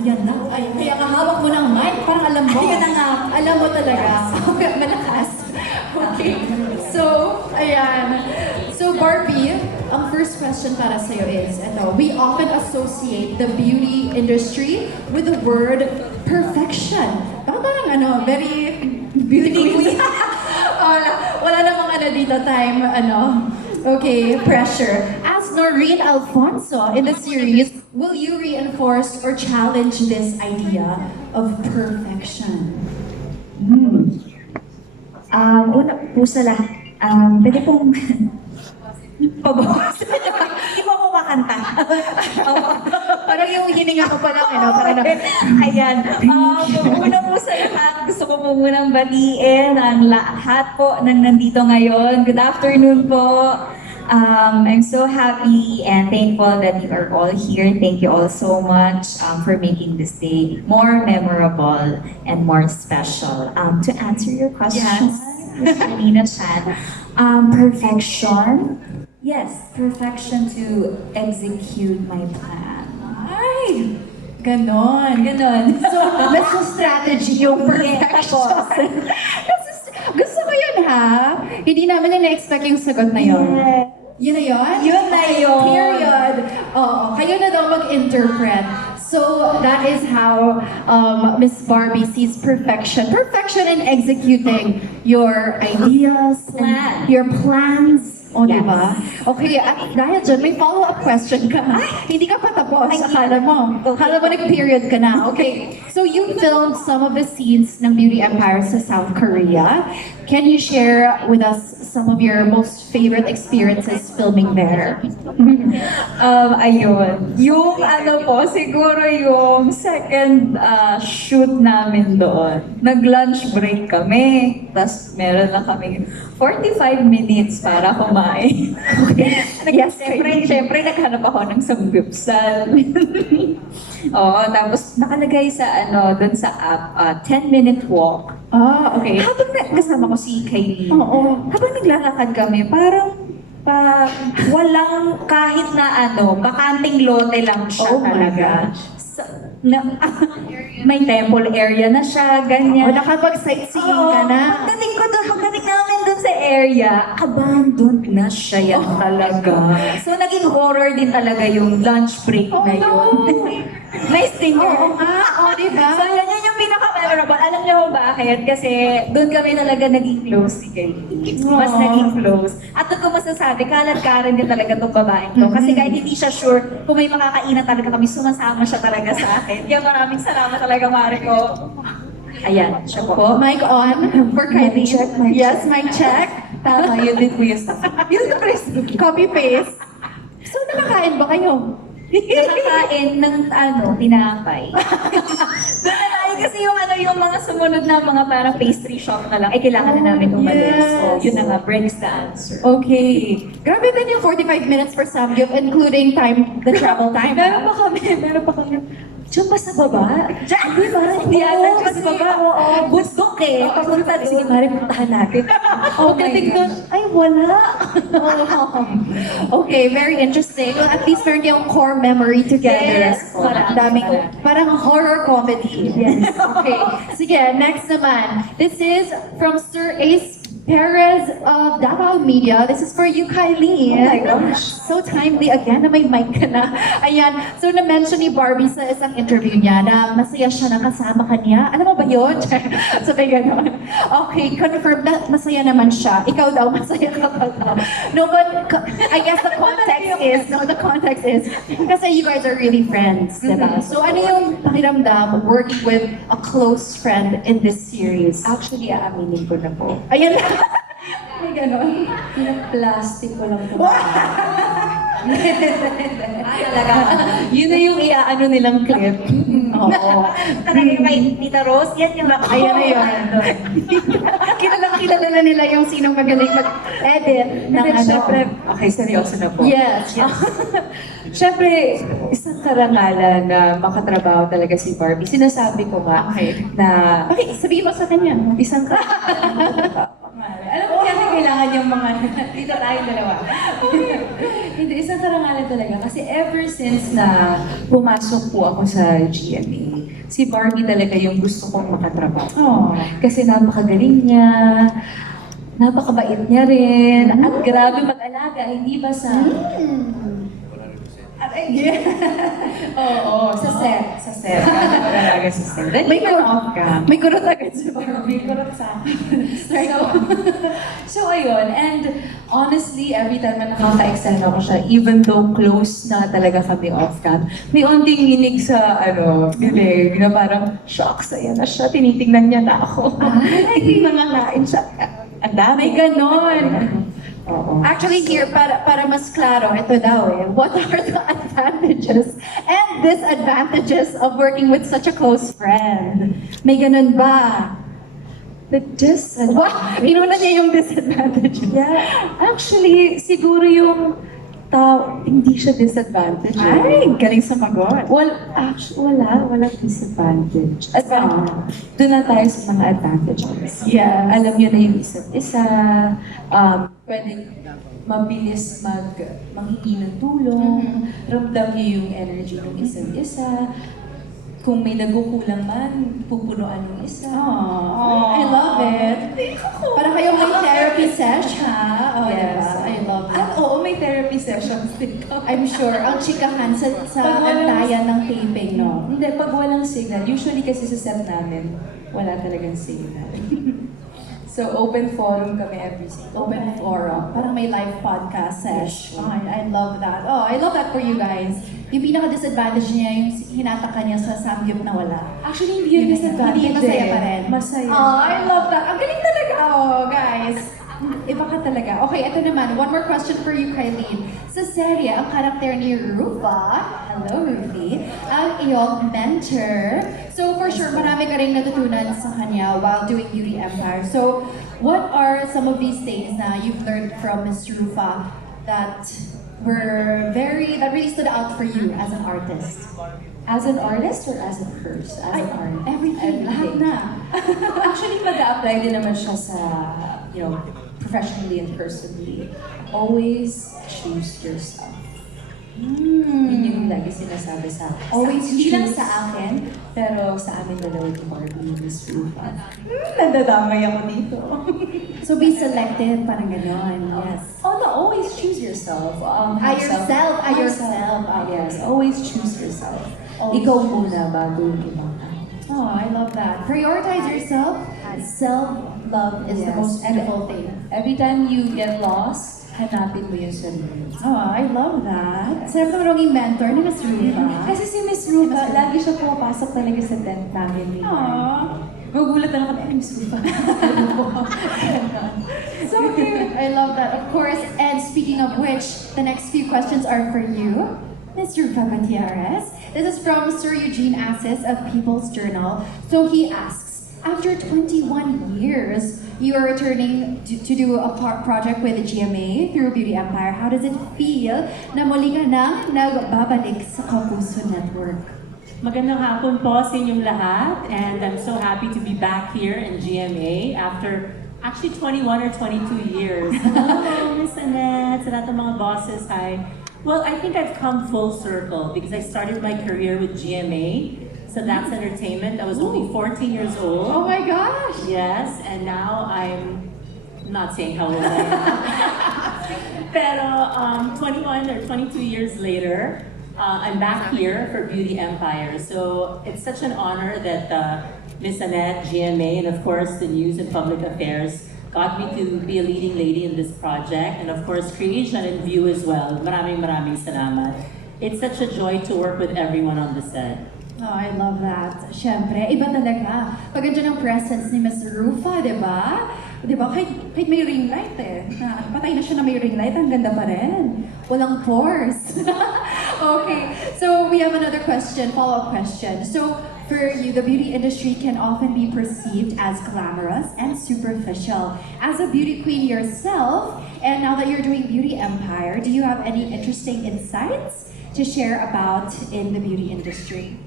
Ayan na. Ay, kaya kahawak mo ng mic, parang alam mo. Ayan na nga. Alam mo talaga. Malakas. Okay. So, ayan. So, Barbie, ang first question para sa'yo is, ito, we often associate the beauty industry with the word perfection. Baka parang very beauty queen. wala namang dito time, okay, pressure. As Noreen Alfonso in the series, will you reinforce or challenge this idea of perfection? Una po sa lahat, pwede pong pabawas. Hindi po ako makanta. Parang yung hininga ko pa lang, parang Ayan. Una po sa lahat, gusto ko po munang batiin ang lahat po na nandito ngayon. Good afternoon po. I'm so happy and thankful that you are all here. Thank you all so much for making this day more memorable and more special. To answer your question, Ms. Nina Chan, perfection. Yes, perfection to execute my plan. ay, ganon. So, mas yung strategy yung perfection. Gusto ko yun, ha? Hindi namin na-expect yung sagot na yun. Yun na yun? Yun na yun. Period. Oo, kayo na daw mag-interpret. So, that is how Miss Barbie sees perfection. Perfection in executing your ideas, and your plans. O, Yes. diba? Okay, at dahil dyan, may follow-up question ka. Hindi ka pa tapos. Akala mo nag-period ka na. Okay, so you filmed some of the scenes ng Beauty Empire sa South Korea. Can you share with us some of your most favorite experiences filming there? Ayun. Yung po, siguro yung second shoot namin doon. Nag-lunch break kami. Tapos meron na kami 45 minutes para kumain. Yes, Siyempre, naghanap ako ng samgyupsal. Oo, tapos nakalagay sa doon sa app, 10-minute walk. Ah, okay. Habang kasama ko si Kylie, Oo. habang naglalakad kami, parang walang kahit na bakanting lote lang siya Oh my talaga. May temple area na siya, O, ganyan. nakapag-sightseeing ka na. Pagdating namin dun sa area, abandoned na siya yan talaga. So, naging horror din talaga yung lunch break na yun. May stinger. Oo nga, diba? So, yan yung pinaka-memorable. Alam niyo kung bakit? Kasi doon kami talaga naging close si Kylie. Mas naging close. At doon ko masasabi, kalad-karan din talaga itong babaeng to. Kasi kahit hindi siya sure kung may makakainan talaga kami, sumasama siya talaga sa akin. Kaya maraming salamat talaga, Mariko. Ayan, siya po. Mic on for Kylie. Yes, mic check. Tama, yun din po yung stuff. Yun copy-paste. So, nakakain ba kayo? Nakakain ng tinapay. Doon na tayo kasi yung mga sumunod na mga parang pastry shop na lang, kailangan na namin umalis. Yes. So, yun na nga, breaks the answer. Okay. Grabe din yung 45 minutes for Samgyup, including the travel time. Meron pa kami. Diyan ba sa baba? Diyan! Di ba? Hindi ata dyan sa baba. Bundok eh. Papunta doon. Sige, Mari, puntahan natin. Okay. Doon, ay wala. Okay, very interesting. Well, at least meron yung core memory together. Yes. Ang daming, parang horror comedy. Yes. Okay. Sige, next naman. This is from Sir Ace Perez of Davao Media. This is for you, Kylie. Oh my gosh. So timely again na may mic ka na. Ayan. So na-mention ni Barbie sa isang interview niya na masaya siya na kasama ka niya. Alam mo ba yun? Sabi gano'n. Okay, confirm na masaya naman siya. Ikaw daw, masaya ka pa daw. No, but I guess the context is, kasi you guys are really friends, diba? So ano yung pakiramdam working with a close friend in this series? Actually, aaminin ko na po. Ayan. May gano'n. Pinag-plastic ko lang po. Talaga. Yun na yung iaano nilang clip. Oo. Talaga kay Tita Rose, yan yung Ayan na yun. Kilala na nila yung sinong magaling mag-edit ng ano. Siyempre, okay, seryoso na po. Yes. Siyempre, isang karangalan na makatrabaho talaga si Barbie. Sinasabi ko nga Okay. na Okay, sabihin mo sa kanya. isang karangalan. Alam mo, kailangan yung mga dito tayong dalawa. Hindi, isang karangalan talaga. Kasi ever since na pumasok po ako sa GMA, si Barbie talaga yung gusto kong makatrabaho. Oh. Kasi napakagaling niya, napakabait niya rin, at grabe mag-alaga, hindi ba sa... Oo, sa set. Sa set. Mag-alaga sa set. May kurot off-cam. May kurot agad sa Barbie. May kurot sa akin. So, ayun. And honestly, every time na nakaka-excel ako siya, even though close na talaga kami off-cam, may onting nginig sa, bilig, na parang, shocks, ayan na siya, tinitingnan niya na ako. Ay, nangangain siya. Ang dami. May ganon. Oo. Actually, here, para mas klaro, ito daw what are the advantages and disadvantages of working with such a close friend? May ganun ba? Wow, inuna niya yung disadvantages. Yeah, actually, siguro yung hindi siya disadvantage. Ay, galing sumagot. Walang disadvantage. Doon na tayo sa mga advantages. Yes. Alam niyo na yung isa't isa, pwede mabilis manghingi ng tulong, ramdam niyo yung energy ng isa't isa. Kung may nagukulang man, pupunuan ng isa. I love it. Para kayong may therapy session, ha? Oh, Yes. diba? I love that. At oo, may therapy sessions din kami. I'm sure, ang chikahan sa Pag walang- antayan ng taping, no? Hindi, pag walang signal, usually kasi sa set namin, wala talagang signal. So, open forum kami every single Open forum. Parang may live podcast sesh. Oh, I love that. Oh, I love that for you guys. Yung pinaka-disadvantage niya, yung hinataka niya sa samgyup na wala. Actually, hindi yun disadvantage. Hindi, masaya pa rin. Masaya. Oh, I love that. Ang galing talaga. Oh, guys. Iba ka talaga. Okay, ito naman. One more question for you, Kylene. Sa serye, ang karakter ni Rufa, hello Rufi, ang iyong mentor. So for sure, marami ka rin natutunan sa kanya while doing Beauty Empire. So what are some of these things na you've learned from Miss Rufa that that really stood out for you as an artist? As an artist or as a person? As an artist? Everything. Lahat na. Actually, mag-a-apply din naman siya sa, professionally and personally. Always choose yourself. Yun yung lagi sinasabi sa akin. Always Hindi lang choose. sa akin, pero sa amin dalawa ni Barbie, Miss Rufa. Nadadamay ako dito. So be selective, parang ganon. Yes. Oh no, always choose yourself. Yourself. Yes, always choose yourself. Always Ikaw choose. muna bago yung ibang Oh, I love that. Prioritize yourself. Self-love is the Yes. most beautiful thing. Every time you get lost, hanapin mo yung sarili. Oh, I love that. Sarap naman maging mentor ni Miss Rufa. Kasi si Miss Rufa, lagi siya pumapasok talaga sa tent namin. Aww. Magugulat na lang kami, Miss Rufa. So cute. I love that. Of course, and speaking of which, the next few questions are for you, Mr. Rufa Gutierrez. This is from Sir Eugene Assis of People's Journal. So he asks, after 21 years, you are returning to do a project with the GMA through Beauty Empire. How does it feel na muli ka nang nagbabalik sa Kapuso Network? Magandang hapon po sa inyong lahat, and I'm so happy to be back here in GMA after actually 21 or 22 years. Hello, Miss Annette, sa lahat ng mga bosses, hi. Well, I think I've come full circle because I started my career with GMA, so that's entertainment. I was only 14 years old. Oh my gosh! Yes, and now I'm not saying how old I am. Pero 21 or 22 years later, I'm back here for Beauty Empire. So it's such an honor that Miss Annette, GMA, and of course the News and Public Affairs got me to be a leading lady in this project, and of course Creation and View as well. Maraming salamat. It's such a joy to work with everyone on the set. Oh, I love that. Siyempre, iba talaga. Pag andyan ang presence ni Miss Rufa, di ba? Di ba? Kahit may ring light patay na siya na may ring light, ang ganda pa rin. Walang pores. Okay, so we have another question, follow-up question. So, for you, the beauty industry can often be perceived as glamorous and superficial. As a beauty queen yourself, and now that you're doing Beauty Empire, do you have any interesting insights to share about in the beauty industry?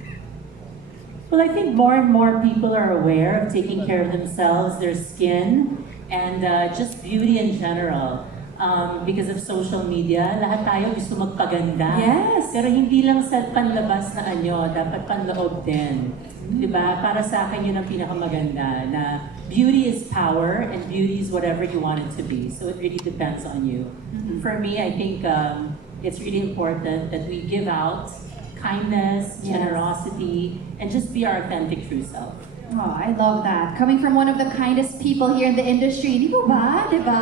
Well, I think more and more people are aware of taking care of themselves, their skin, and just beauty in general. Because of social media, lahat tayo gusto magpaganda. Yes. Pero hindi lang sa panlabas na anyo, dapat panloob din. Diba? Para sa akin yun ang pinakamaganda na beauty is power and beauty is whatever you want it to be. So it really depends on you. For me, I think it's really important that we give out kindness, Yes. generosity, and just be our authentic true self. Oh, I love that. Coming from one of the kindest people here in the industry, di ba ba? Di ba?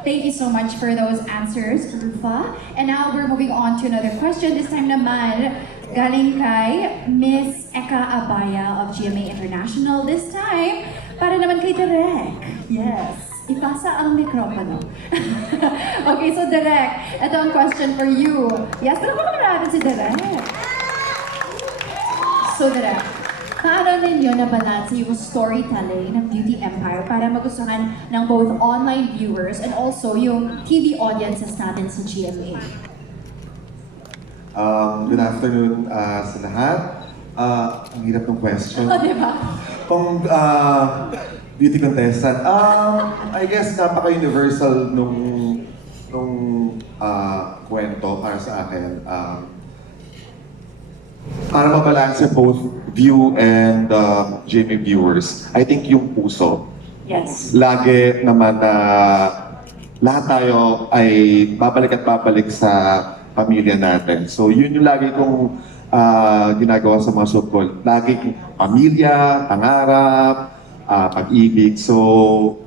Thank you so much for those answers, Rufa. And now we're moving on to another question. This time naman, galing kay Miss Eka Abaya of GMA International. This time, para naman kay Derek. Yes. Ipasa ang mikropono. Okay, so Derek, ito ang question for you. Yes, pero naman natin si Derek. So Derek, paano ninyo nabalanse yung storytelling ng Beauty Empire para magustuhan ng both online viewers and also yung TV audiences natin sa GMA? Good afternoon sa lahat. Ang hirap ng question. Oh, di ba? Kung beauty contestant, I guess napaka-universal nung kwento para sa akin. Para mabalanse both view and GMA viewers, I think yung puso. Yes. Lagi naman na lahat tayo ay babalik at babalik sa pamilya natin. So yun yung lagi kong ginagawa sa mga show ko. Lagi pamilya, pangarap, pag-ibig. So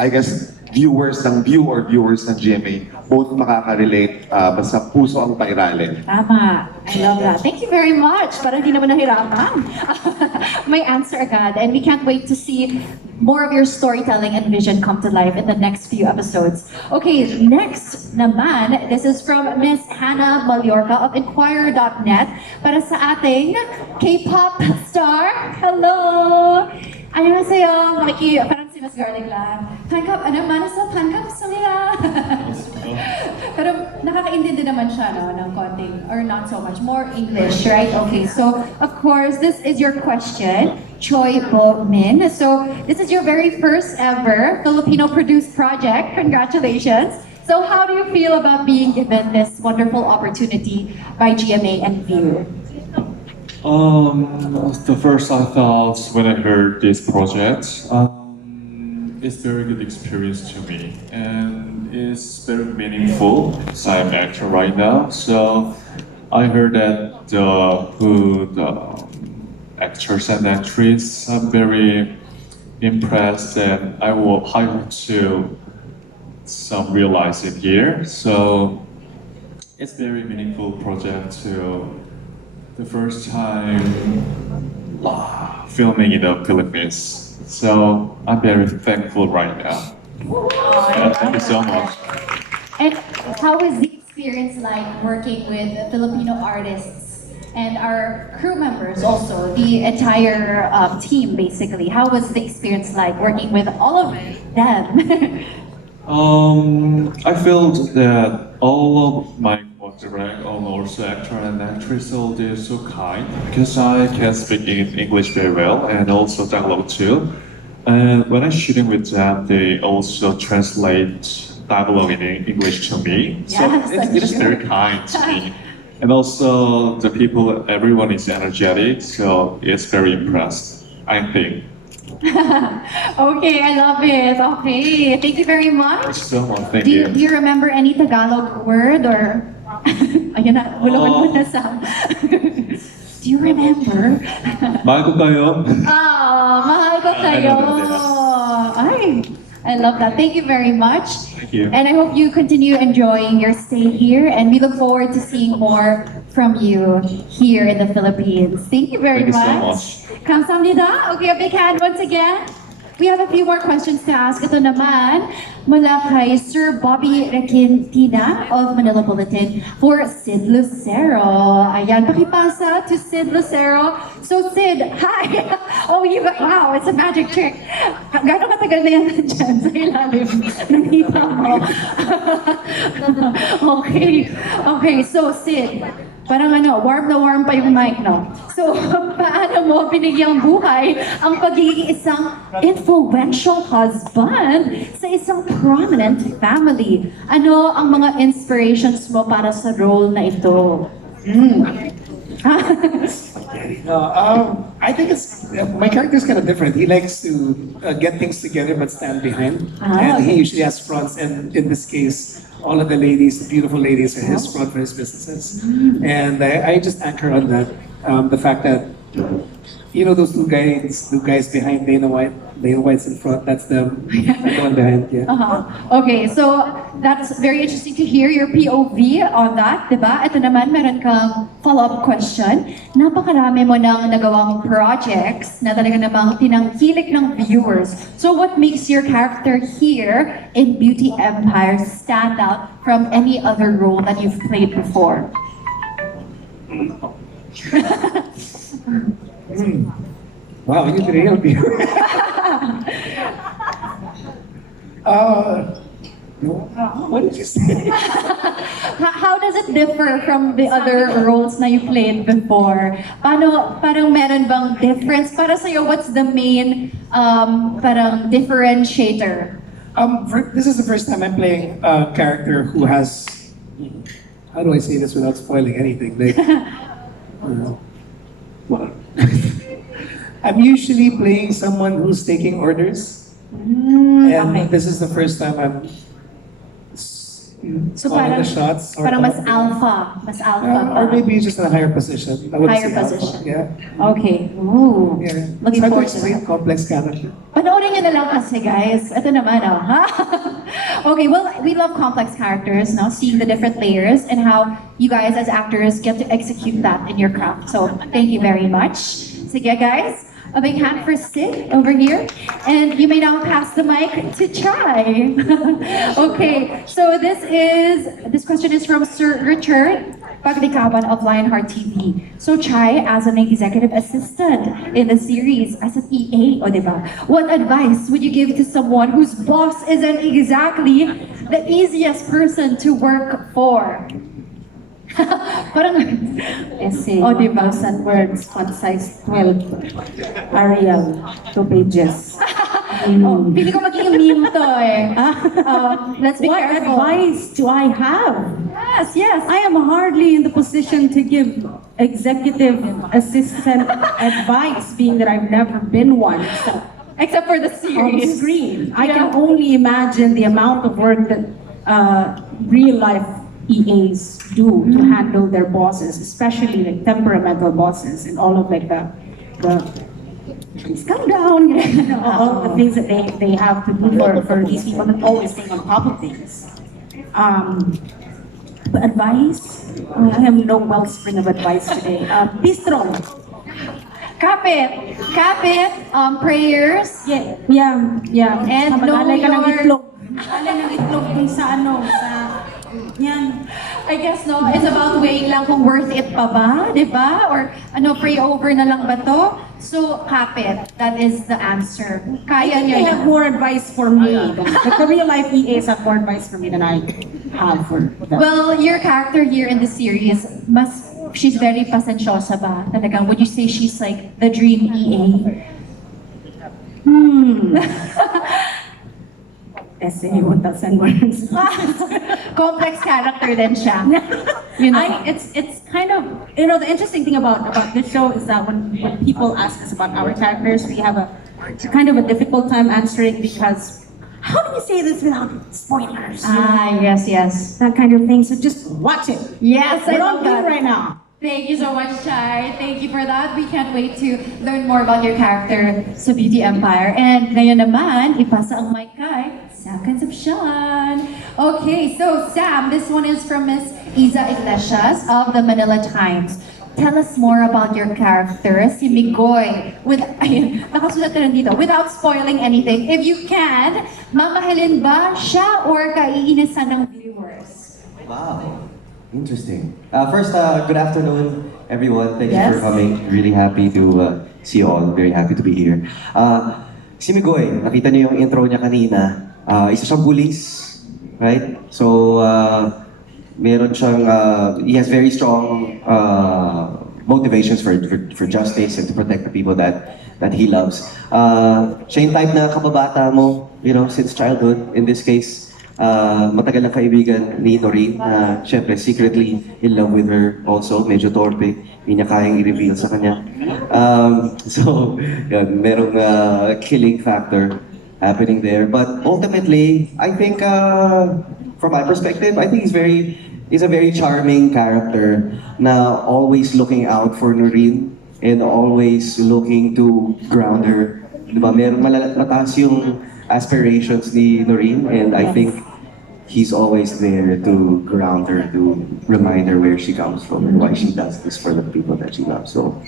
I guess viewers ng View or viewers ng GMA, both makaka-relate basta puso ang pairalin. Tama. I love that. Thank you very much. Parang hindi naman nahirapan. May answer agad. And we can't wait to see more of your storytelling and vision come to life in the next few episodes. Okay, next naman, this is from Miss Hannah Mallorca of Inquirer.net para sa ating K-pop star. Hello! 안녕하세요. parang si Miss Garlic lang. Pankap, manasa pankap samila. Pero nakakaintindi naman siya no, ng konting, or not so much, more English, right? Okay, so of course, this is your question, Choi Bo Min. So this is your very first ever Filipino-produced project. Congratulations. So how do you feel about being given this wonderful opportunity by GMA and View? The first I thought when I heard this project, it's very good experience to me, and it's very meaningful because I'm an actor right now. So I heard that the actors and actresses are very impressed, and I hope to realize it here. So it's very meaningful project to the first time filming in the Philippines. So I'm very thankful right now. Yeah, thank you so much. And how was the experience like working with Filipino artists and our crew members also, the entire team basically? How was the experience like working with all of them? I felt that all of my direct also actor and actress, all they're so kind because I can speak English very well and also Tagalog too. And when I'm shooting with them, they also translate Tagalog in English to me. Yes, So it is very kind to me. And also the people, everyone is energetic, so it's very impressed, I think. Okay, I love it. Okay, thank you very much. So much, thank Do you. you remember any Tagalog word or? Ayun na, bulungan mo na sa. Do you remember? Mahal ko kayo. Mahal ko kayo. Ay, I love that. Thank you very much. Thank you. And I hope you continue enjoying your stay here, and we look forward to seeing more from you here in the Philippines. Thank you very Thank you so much. much. Kamsahamnida. Okay, a big hand once again. We have a few more questions to ask. Ito naman, mula kay Sir Bobby Requintina of Manila Bulletin for Sid Lucero. Ayan, pakipasa to Sid Lucero. So Sid, hi! Oh, wow, it's a magic trick. Gano'ng katagal na yan dyan sa ilalim ng hita mo? Okay, so Sid, Parang warm na warm pa yung mic, no? So, paano mo binigyang buhay ang pagiging isang influential husband sa isang prominent family? Ano ang mga inspirations mo para sa role na ito? I think my character is kind of different. He likes to get things together but stand behind, and he usually has fronts. And in this case, all of the ladies, the beautiful ladies, are his front for his businesses. And I just anchor on that. The fact that those two guys behind Dana White's in front. That's them. The one behind. Yeah. Okay, so that's very interesting to hear your POV on that, diba? Ito naman, meron kang follow-up question. Napakarami mo nang nagawang projects na talaga namang tinangkilik ng viewers. So what makes your character here in Beauty Empire stand out from any other role that you've played before? Wow, you derailed me. What did you say? How does it differ from the other roles na you played before? Parang meron bang difference? Para sa'yo, what's the main parang differentiator? This is the first time I'm playing a character who has. How do I say this without spoiling anything? Like, I'm usually playing someone who's taking orders, and this is the first time I'm So calling parang, the shots. parang mas alpha pa. Or maybe just in a higher position. I wouldn't Higher say alpha. position. Yeah. Okay. Ooh. Yeah. Looking Try to forward to explain that. complex character. Panoorin nyo na lang kasi guys. Ito naman ha? Okay, well, we love complex characters, no? Seeing the different layers and how you guys as actors get to execute that in your craft. So, thank you very much. Sige guys, a big hand for Sid over here. And you may now pass the mic to Chai. Okay, so this question is from Sir Richard Paglikaban of Lionheart TV. So Chai, as an executive assistant in the series, as an EA, o diba? What advice would you give to someone whose boss isn't exactly the easiest person to work for? Parang, Essay, oh, diba? 1,000 words, font size 12, Arial, 2 pages. Oh, pili ko magiging meme to eh. Let's be What careful. advice do I have? Yes. I am hardly in the position to give executive assistant advice, being that I've never been one. So Except for the on series. screen, I Yeah. can only imagine the amount of work that real life EAs do to handle their bosses, especially like temperamental bosses and all of like the please calm down, all the things that they have to do for these people that always staying on top of things. But advice? I have no wellspring of advice today. Bistro. Kapit, prayers. Yeah. And Mag-alay ka ng know your- itlog. Mag-alay ng itlog kung sa yan. I guess no, it's about weighing lang kung worth it pa ba, di ba? Or pray over na lang ba to? So, kapit, that is the answer. Kaya They niyo have yan. more advice for me. The real life EAs have more advice for me than I have for them. Well, your character here in the series, she's very pasensyosa ba? Talagang, would you say she's like the dream E EA? Essay, 1,000 words. Complex character din siya. You know? It's kind of, the interesting thing about this show is that when people ask us about our characters, we have a kind of a difficult time answering because how do you say this without spoilers? Yes. That kind of thing. So just watch it. Yes, I We're love on video that. right now. Thank you so much, Chai. Thank you for that. We can't wait to learn more about your character sa Beauty Empire. And ngayon naman, ipasa ang mic kay Sam Concepcion. Okay, so Sam, this one is from Miss Iza Iglesias of the Manila Times. Tell us more about your character, si Migoy. Nakasulat na rin dito. Without spoiling anything, if you can, mamahalin ba siya or kaiinisan ng viewers? Wow, interesting. First, good afternoon, everyone. Thank you Yes. for coming. Really happy to see you all. Very happy to be here. Si Migoy, nakita niyo yung intro niya kanina. Isa siyang police, right? So, meron siyang, he has very strong motivations for justice and to protect the people that he loves. Siya yung type na kababata mo, you know, since childhood. In this case, matagal ng kaibigan ni Noreen na syempre secretly in love with her also. Medyo torpe, hindi niya kayang i-reveal sa kanya. So, yun, merong killing factor happening there. But ultimately, I think, from my perspective, I think he's a very charming character na always looking out for Noreen and always looking to ground her. Diba? Meron mataas yung aspirations ni Noreen, and I think he's always there to ground her, to remind her where she comes from and why she does this for the people that she loves. So,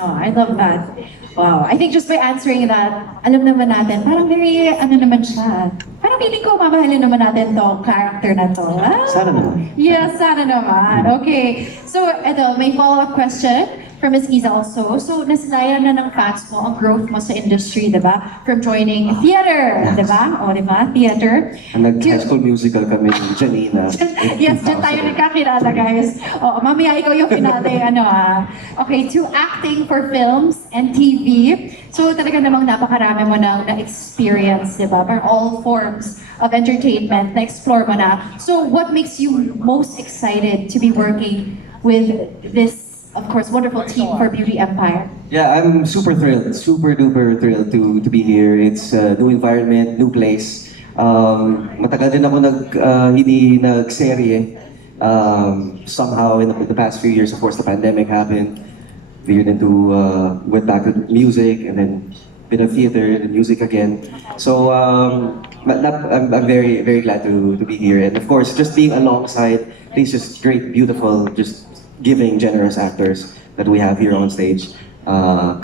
Oh, I love that. Wow. I think just by answering that, alam naman natin, parang very, ano naman siya. Parang feeling ko, mamahalin naman natin tong character na to. Ah? sana naman. Yes, sana naman. Okay. So, eto, may follow-up question from Ms. Giza also. So, nasilayan na ng fans mo ang growth mo sa industry, di ba? From joining theater, di ba? O, di ba? Theater. Nag-high school musical kami ni Janina. Yes, dyan tayo nagkakilala, guys. O, mamaya ikaw yung finale, ano Okay, to acting for films and TV. So, talaga namang napakarami mo nang na-experience, di ba? Parang all forms of entertainment na-explore mo na. So, what makes you most excited to be working with this, of course, wonderful team for Beauty Empire? Yeah, I'm super thrilled, super duper thrilled to be here. It's a new environment, new place. Matagal din ako hindi nag-serye. Somehow in the past few years, of course, the pandemic happened. Weird into went back to music and then bit of theater and music again. So I'm very very glad to be here, and of course just being alongside these just great, beautiful, just giving, generous actors that we have here on stage.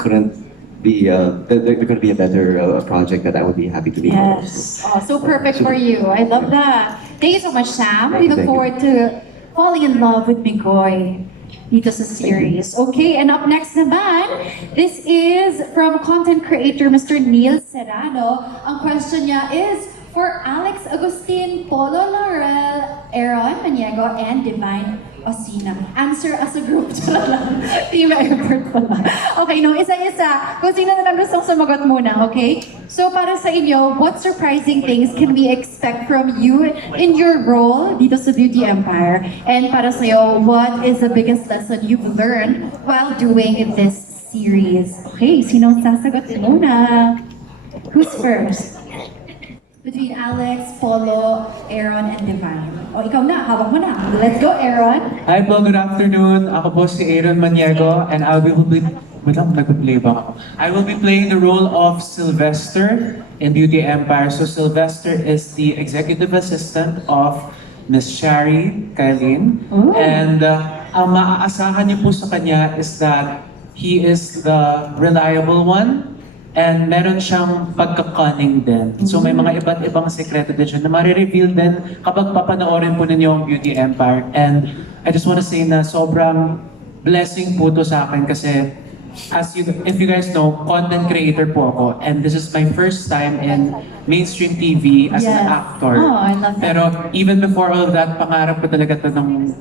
Couldn't be there could be a better project that I would be happy to be part of. Yes. Oh, so perfect for you. I love that. Thank you so much, Sam. We look Thank you. forward to falling in love with Migoy dito sa series. Okay, and up next naman, this is from content creator Mr. Neil Serrano. Ang question niya is for Alex Agustin, Polo Laurel, Aaron Maniego, and Divine Osina. Answer as a group. Team effort pala. Okay, no, isa-isa. Kung sino na lang gustong sumagot muna, okay? So para sa inyo, what surprising things can we expect from you in your role dito sa Beauty Empire? And para sa'yo, what is the biggest lesson you've learned while doing this series? Okay, sinong sasagot muna? Who's first? Between Alex, Polo, Aaron, and Divine. O, ikaw na. Hawak mo na. Let's go, Aaron. Hi po, good afternoon. Ako po si Aaron Maniego, and I will be... Wait lang, nag-play ba ako? I will be playing the role of Sylvester in Beauty Empire. So Sylvester is the executive assistant of Miss Shari Kailin. Ooh. And ang maaasahan niyo po sa kanya is that he is the reliable one. And meron siyang pagkakaning din. So may mga iba't ibang sekreto din siya na marireveal din kapag papanoorin po ninyo ang Beauty Empire. And I just want to say na sobrang blessing po to sa akin kasi if you guys know, content creator po ako. And this is my first time in mainstream TV as an Yes. actor. Oh, I love that. Pero even before all of that, pangarap ko talaga ito nung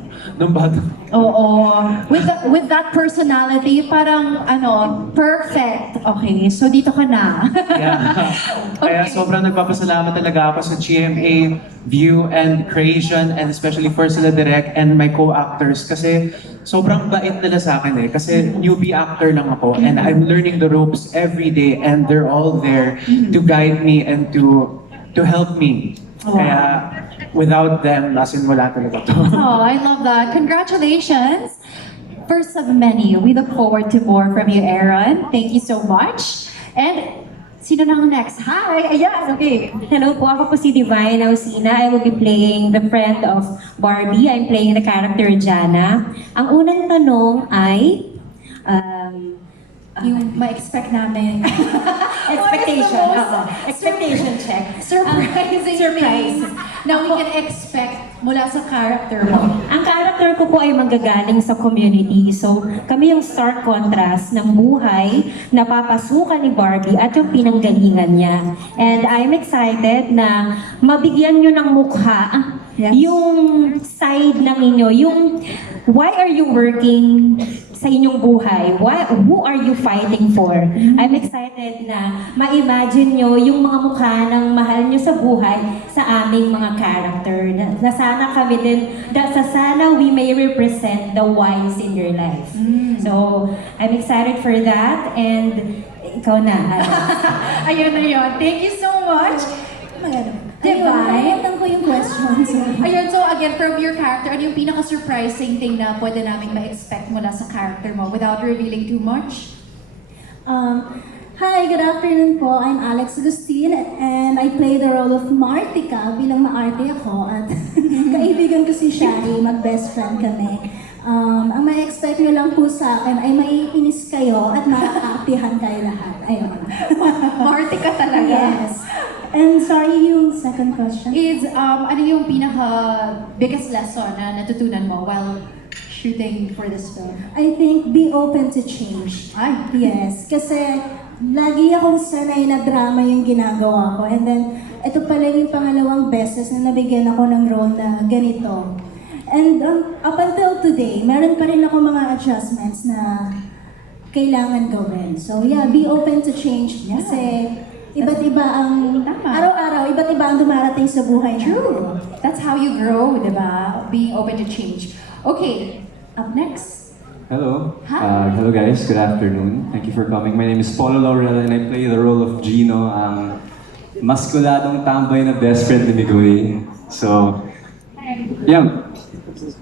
bata. Oo. With that personality, parang perfect. Okay, so dito ka na. Yeah. Kaya sobrang nagpapasalamat talaga ako sa GMA View and Creation, and especially for sila Direk and my co-actors kasi sobrang bait nila sa akin kasi newbie actor lang ako and I'm learning the ropes every day and they're all there to guide me and to help me. Kaya without them, as in wala talaga to. Oh, I love that. Congratulations. First of many. We look forward to more from you, Aaron. Thank you so much. And sino na ang next? Hi! Ayan, okay. Hello po, ako po si Divine Osina. I will be playing the friend of Barbie. I'm playing the character Jana. Ang unang tanong ay... Yung ma-expect namin. expectation. What is the most- Oo. Expectation check. Surprising surprise. things na we can expect mula sa character mo. Ang character ko po ay manggagaling sa community. So, kami yung stark contrast ng buhay na papasukan ni Barbie at yung pinanggalingan niya. And I'm excited na mabigyan nyo ng mukha Yes. Yung side ng inyo, yung why are you working sa inyong buhay? Who are you fighting for? I'm excited na ma-imagine nyo yung mga mukha ng mahal nyo sa buhay sa aming mga character. Na sana kami din, sana we may represent the whys in your life. So, I'm excited for that and ikaw na, Alex. Ayun na yun. Thank you so much. Diba? Nakalimutan ko yung question. Ayun, so again, from your character, ano yung pinaka-surprising thing na pwede namin ma-expect mula sa character mo without revealing too much? Hi, good afternoon po. I'm Alex Agustin and I play the role of Martika bilang maarte ako at kaibigan ko si Shari, mag-best friend kami. Ang ma-expect nyo lang po sa akin ay maiinis kayo at makakapihan kayo lahat. Ayun. Martika talaga. Yes. And sorry, yung second question. Is, ano yung pinaka-biggest lesson na natutunan mo while shooting for this film? I think be open to change. Ay. Yes, kasi lagi akong sanay na drama yung ginagawa ko. And then, ito pala yung pangalawang beses na nabigyan ako ng role na ganito. And up until today, meron pa rin ako mga adjustments na kailangan gawin. So yeah, be open to change. Kasi iba't iba ang, araw-araw, iba't iba ang dumarating sa buhay natin. True. That's how you grow, di ba? Being open to change. Okay, up next. Hello. Hi. Hello guys, good afternoon. Thank you for coming. My name is Paulo Laurel and I play the role of Gino, ang maskuladong tambay na best friend ni Miguel. So, yeah.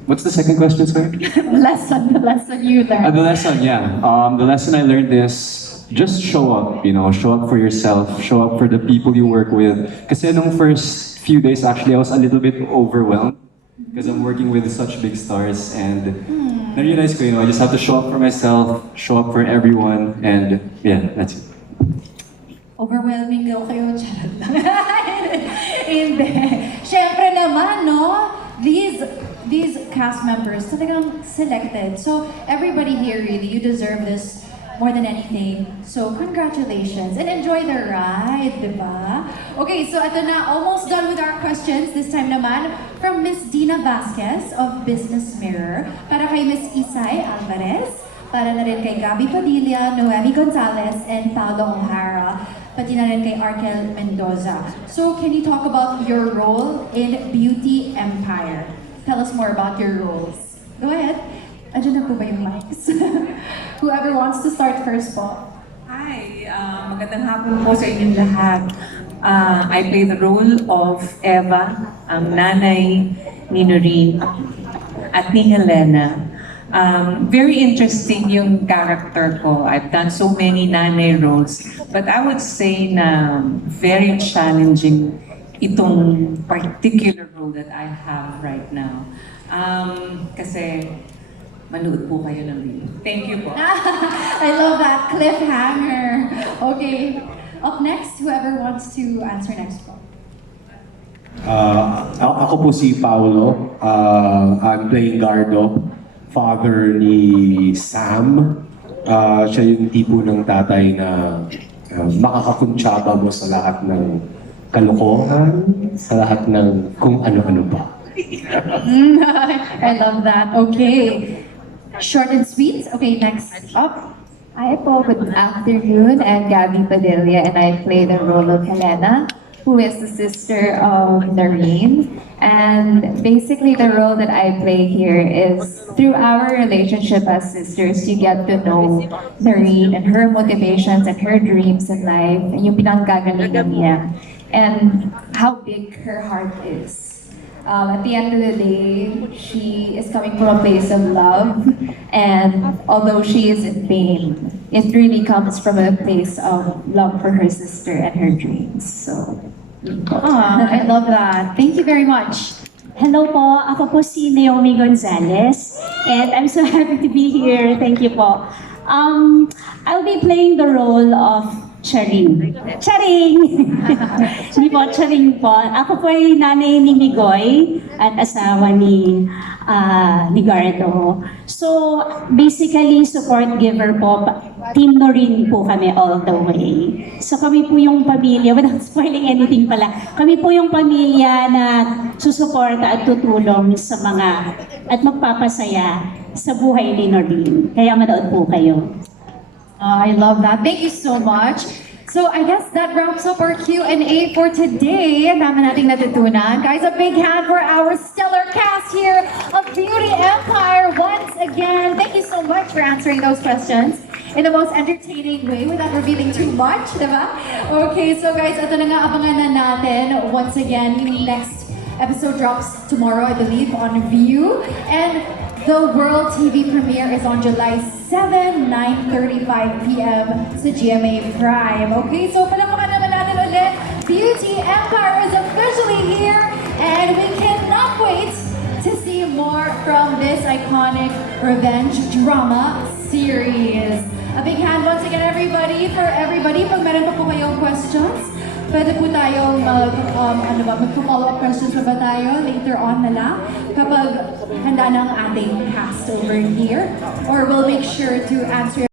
What's the second question, sorry? The lesson you learned. The lesson, yeah. The lesson I learned is just show up, show up for yourself, show up for the people you work with. Kasi nung first few days, actually, I was a little bit overwhelmed because I'm working with such big stars and na-realize ko, I just have to show up for myself, show up for everyone, and yeah, that's it. Overwhelming daw kayo, charot lang. Hindi. Siyempre naman, no? These cast members talagang selected. So everybody here really, you deserve this more than anything. So congratulations and enjoy the ride, diba? Okay, so ito na, almost done with our questions. This time naman from Miss Dina Vasquez of Business Mirror, para kay Miss Isay Alvarez, para na rin kay Gabby Padilla, Noemi Gonzalez, and Paolo O'Hara, pati na rin kay Arkel Mendoza. So can you talk about your role in Beauty Empire? Tell us more about your roles. Go ahead. Andiyan na po ba yung mics? Whoever wants to start first po. Hi, magandang hapon po sa inyong lahat. I play the role of Eva, ang nanay ni Noreen at ni Helena. Very interesting yung character ko. I've done so many nanay roles, but I would say na very challenging itong particular role that I have right now. Kasi manood po kayo ng video. Thank you po. I love that cliffhanger. Okay, up next, whoever wants to answer next po. Ako po si Paolo. I'm playing Gardo, father ni Sam. Siya yung tipo ng tatay na makakakuntsaba mo sa lahat ng kalokohan, sa lahat ng kung ano-ano pa. I love that. Okay. Short and sweet. Okay, next up. Hi po, good afternoon. I'm Gabby Padilla and I play the role of Helena, who is the sister of Noreen. And basically the role that I play here is through our relationship as sisters, you get to know Noreen and her motivations and her dreams in life, and yung pinanggagalingan niya, and how big her heart is. At the end of the day, she is coming from a place of love, and although she is in pain, it really comes from a place of love for her sister and her dreams. So, I love that. Thank you very much. Hello po, ako po si Naomi Gonzalez, and I'm so happy to be here. Thank you po. I'll be playing the role of Charing. Charing! Hindi po, charing po. Ako po ay nanay ni Migoy at asawa ni Gardo. So, basically, support giver po. Team Noreen po kami all the way. So, kami po yung pamilya, without spoiling anything pala, kami po yung pamilya na susuporta at tutulong sa mga at magpapasaya sa buhay ni Noreen. Kaya manood po kayo. I love that. Thank you so much. So I guess that wraps up our Q&A for today. Ang dami nating natutunan. Guys, a big hand for our stellar cast here of Beauty Empire once again. Thank you so much for answering those questions in the most entertaining way without revealing too much, diba? Okay, so guys, ito na nga, abangan na natin once again. Yung next episode drops tomorrow, I believe, on View. And the World TV premiere is on July 7, 9:35 p.m. sa GMA Prime. Okay, so palakpakan naman natin ulit. Beauty Empire is officially here and we cannot wait to see more from this iconic revenge drama series. A big hand once again, everybody, for everybody. Pag meron pa po kayong questions, pwede po tayong mag-follow-up questions pa ba tayo later on na lang kapag handa ng ating cast over here. Or we'll make sure to answer